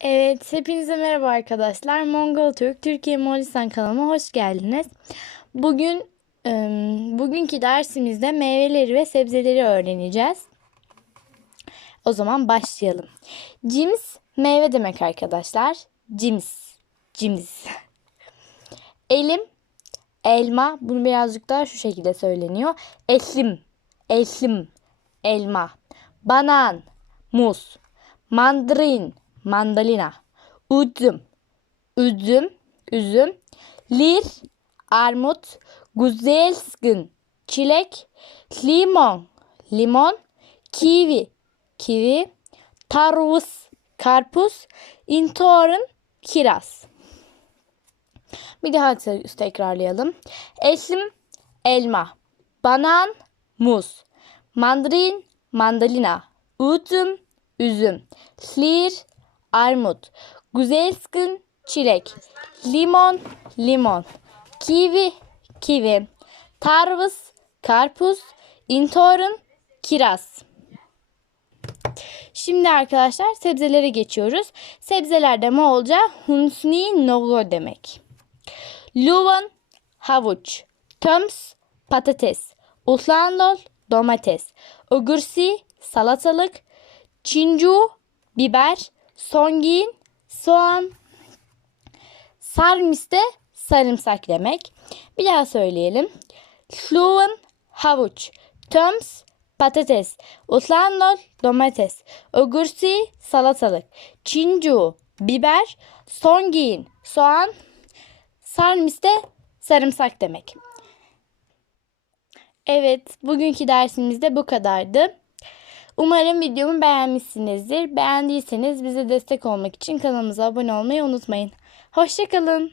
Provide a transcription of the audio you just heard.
Evet, hepinize merhaba arkadaşlar. Mongol Türk Türkiye Moğolistan kanalıma hoş geldiniz. Bugün bugünkü dersimizde meyveleri ve sebzeleri öğreneceğiz. O zaman başlayalım. Cims meyve demek arkadaşlar. Cims. Elim elma. Bunu birazcık daha şu şekilde söyleniyor. Eslim, elma. Banan, muz. Mandalina. Üzüm. Lir, armut. Güzelskın, çilek. Limon. Kivi. Tarvuz, karpuz. İntorin, kiraz. Bir daha tekrarlayalım. Eslim, elma. Banan, muz. Mandalina. Üzüm. Slir, armut. Güzelskın, çilek. Limon. Kivi. Tarvuz, karpuz. İntorin, kiraz. Şimdi arkadaşlar sebzelere geçiyoruz. Sebzelerde Moğolca hunsni nogo demek. Luvan, havuç. Töms, patates. Uslandol, domates. Ogursi, salatalık. Çincu, biber. Songin, soğan. Sarmis de sarımsak demek. Bir daha söyleyelim. Luvan, havuç. Töms, patates. Uslandol, domates. Ogursi, salatalık. Çincu, biber. Songin, soğan. Sarmis de sarımsak demek. Evet, bugünkü dersimiz de bu kadardı. Umarım videomu beğenmişsinizdir. Beğendiyseniz bize destek olmak için kanalımıza abone olmayı unutmayın. Hoşça kalın.